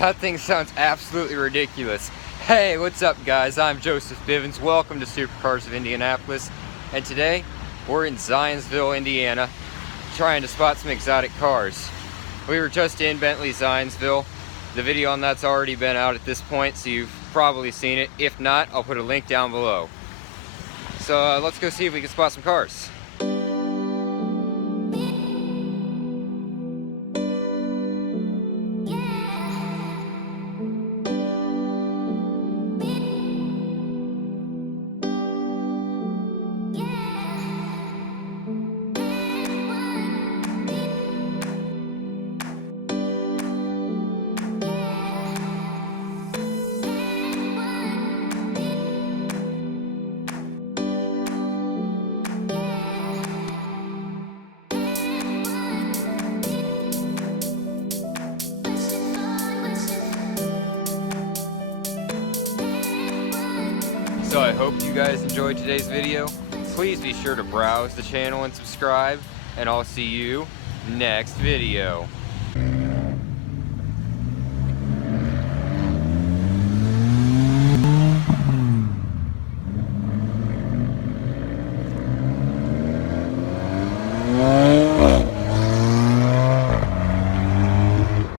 That thing sounds absolutely ridiculous. Hey, what's up guys? I'm Joseph Bivens. Welcome to Supercars of Indianapolis. And today, we're in Zionsville, Indiana, trying to spot some exotic cars. We were just in Bentley Zionsville. The video on that's already been out at this point, so you've probably seen it. If not, I'll put a link down below. So let's go see if we can spot some cars. So I hope you guys enjoyed today's video. Please be sure to browse the channel and subscribe, and I'll see you next video.